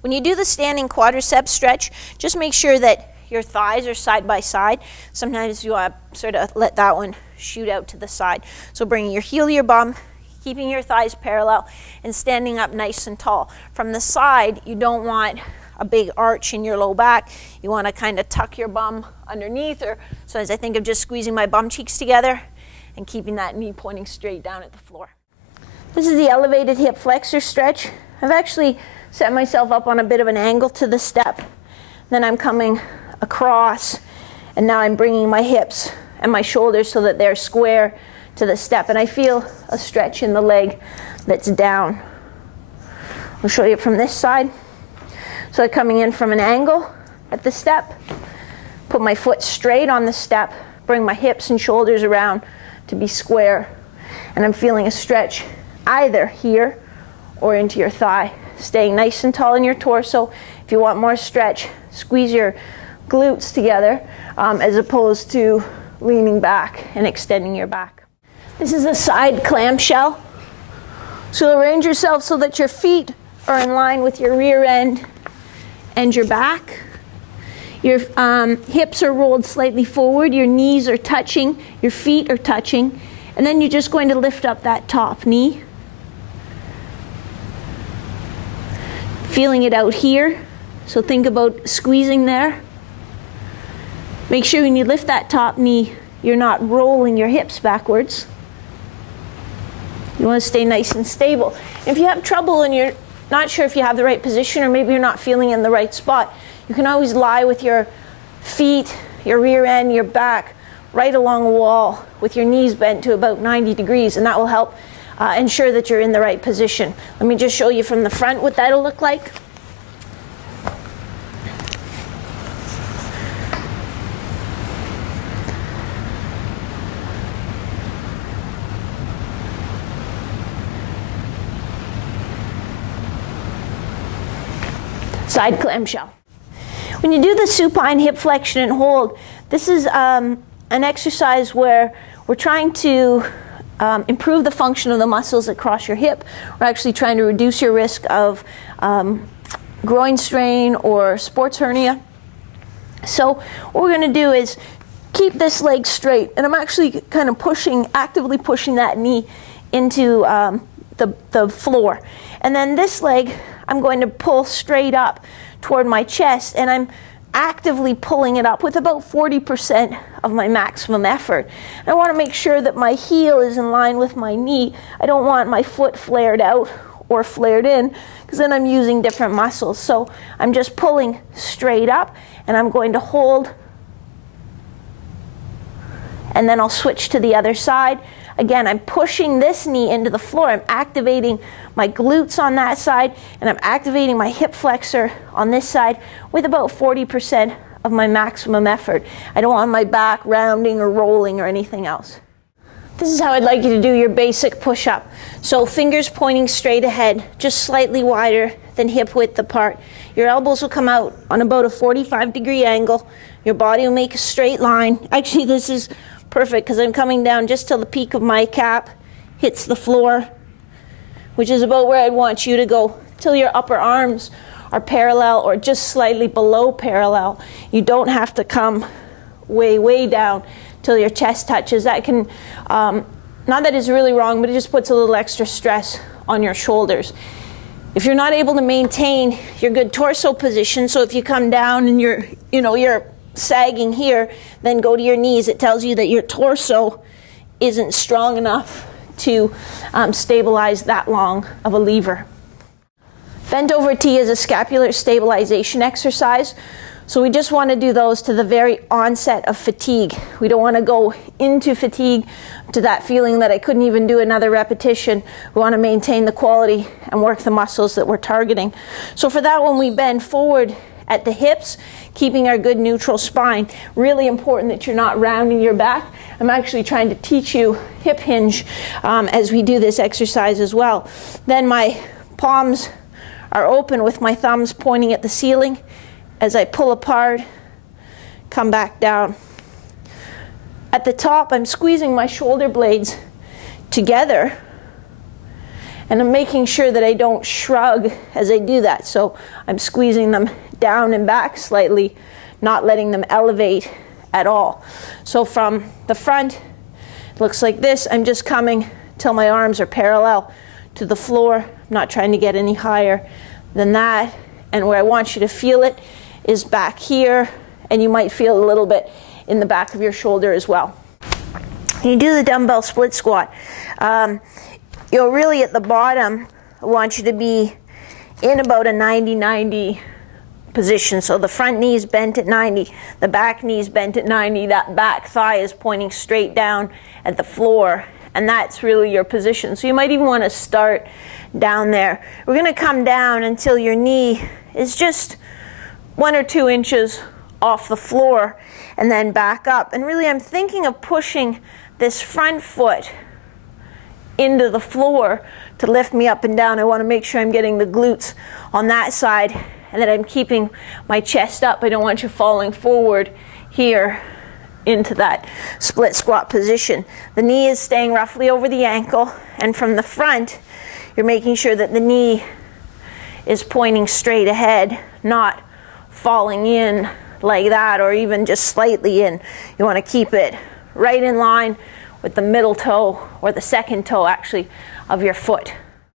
When you do the standing quadricep stretch, just make sure that your thighs are side by side. Sometimes you want to sort of let that one shoot out to the side. So bringing your heel to your bum, keeping your thighs parallel, and standing up nice and tall. From the side, you don't want a big arch in your low back. You want to kind of tuck your bum underneath, or so as I think of just squeezing my bum cheeks together and keeping that knee pointing straight down at the floor. This is the elevated hip flexor stretch. I've actually set myself up on a bit of an angle to the step. Then I'm coming across, and now I'm bringing my hips and my shoulders so that they're square to the step, and I feel a stretch in the leg that's down. I'll show you from this side. So I'm coming in from an angle at the step, put my foot straight on the step, bring my hips and shoulders around to be square, and I'm feeling a stretch either here or into your thigh. Staying nice and tall in your torso. If you want more stretch, squeeze your glutes together as opposed to leaning back and extending your back. This is a side clamshell. So arrange yourself so that your feet are in line with your rear end and your back. Your hips are rolled slightly forward, your knees are touching, your feet are touching, and then you're just going to lift up that top knee. Feeling it out here, so think about squeezing there. Make sure when you lift that top knee, you're not rolling your hips backwards. You want to stay nice and stable. If you have trouble and you're not sure if you have the right position, or maybe you're not feeling in the right spot, you can always lie with your feet, your rear end, your back right along a wall with your knees bent to about 90 degrees, and that will help ensure that you're in the right position. Let me just show you from the front what that'll look like. Side clamshell. When you do the supine hip flexion and hold, this is an exercise where we're trying to improve the function of the muscles across your hip. We're actually trying to reduce your risk of groin strain or sports hernia. So what we're going to do is keep this leg straight, and I'm actually kind of actively pushing that knee into the floor. And then this leg, I'm going to pull straight up toward my chest, and I'm actively pulling it up with about 40% of my maximum effort. I want to make sure that my heel is in line with my knee. I don't want my foot flared out or flared in, because then I'm using different muscles. So I'm just pulling straight up, and I'm going to hold, and then I'll switch to the other side. Again, I'm pushing this knee into the floor. I'm activating my glutes on that side, and I'm activating my hip flexor on this side with about 40% of my maximum effort. I don't want my back rounding or rolling or anything else. This is how I'd like you to do your basic push-up. So fingers pointing straight ahead, just slightly wider than hip width apart. Your elbows will come out on about a 45-degree angle. Your body will make a straight line. Actually, this is perfect because I'm coming down just till the peak of my cap hits the floor, which is about where I'd want you to go, till your upper arms are parallel or just slightly below parallel. You don't have to come way down till your chest touches. That can, not that it's really wrong, but it just puts a little extra stress on your shoulders. If you're not able to maintain your good torso position, so if you come down and you're sagging here, then go to your knees. It tells you that your torso isn't strong enough to stabilize that long of a lever. Bent over T is a scapular stabilization exercise. So we just want to do those to the very onset of fatigue. We don't want to go into fatigue to that feeling that I couldn't even do another repetition. We want to maintain the quality and work the muscles that we're targeting. So for that one, we bend forward at the hips, keeping our good neutral spine. Really important that you're not rounding your back. I'm actually trying to teach you hip hinge as we do this exercise as well. Then my palms are open with my thumbs pointing at the ceiling. As I pull apart, come back down. At the top, I'm squeezing my shoulder blades together, And I'm making sure that I don't shrug as I do that. So I'm squeezing them down and back slightly, not letting them elevate at all. So from the front, it looks like this. I'm just coming till my arms are parallel to the floor. I'm not trying to get any higher than that. And where I want you to feel it is back here, and you might feel a little bit in the back of your shoulder as well. When you do the dumbbell split squat, you'll really at the bottom, I want you to be in about a 90-90 position. So the front knee is bent at 90, the back knee is bent at 90, that back thigh is pointing straight down at the floor, and that's really your position. So you might even want to start down there. We're going to come down until your knee is just 1 or 2 inches off the floor, and then back up. And really I'm thinking of pushing this front foot into the floor to lift me up and down. I want to make sure I'm getting the glutes on that side and that I'm keeping my chest up. I don't want you falling forward here into that split squat position. The knee is staying roughly over the ankle, and from the front you're making sure that the knee is pointing straight ahead, not falling in like that or even just slightly in. You want to keep it right in line with the middle toe, or the second toe actually, of your foot.